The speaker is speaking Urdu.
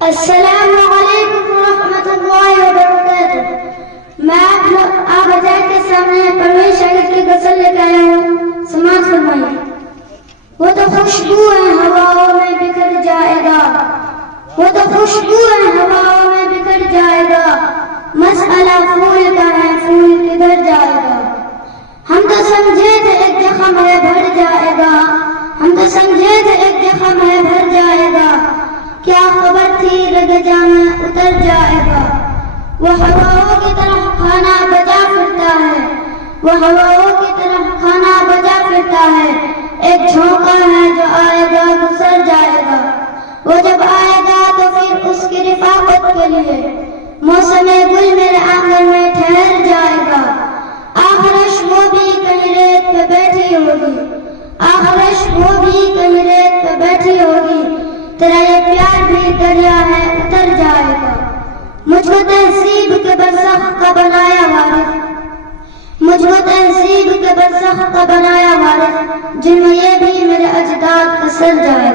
السلام علیکم ورحمۃ اللہ وبرکاتہ۔ میں آپ حضرات کے سامنے پرویز شاگرد کی غزل لے کر آیا ہوں، سماعت فرمائیے۔ وہ تو خوشبو ہے ہواؤں میں بکھر جائے گا، وہ تو خوشبو ہے ہواؤں میں بکھر جائے گا، مسئلہ پھول کا ہے پھول کدھر جائے گا۔ ہم تو سمجھے تھے ایک زخم ہے بھر جائے گا، ہم تو سمجھے تھے ایک زخم ہے بھر جائے گا، کیا خبر تھی رگ جا میں اتر جائے گا۔ وہ ہواؤں کی طرح کھانا بجا پھرتا ہے، وہ ہواؤں کی طرح کھانا بجا پھرتا ہے، ایک جھونکا ہے جو آئے گا گزر جائے گا۔ وہ جب آئے گا تو پھر اس کی رفاقت کے لیے موسم گل میرے آنگن میں ٹھہر جائے گا۔ آخرش وہ بھی کہیں ریت پہ بیٹھی ہوگی، آخرش وہ بھی کہیں ریت پہ بیٹھی ہوگی، تیرا یہ پیار بھی دریا ہے اتر جائے گا۔ مجھ کو تہذیب کے برزخ کا بنایا وارث، مجھ کو تہذیب کے برزخ کا بنایا وارث، جن میں یہ بھی میرے اجداد کا سر جائے گا۔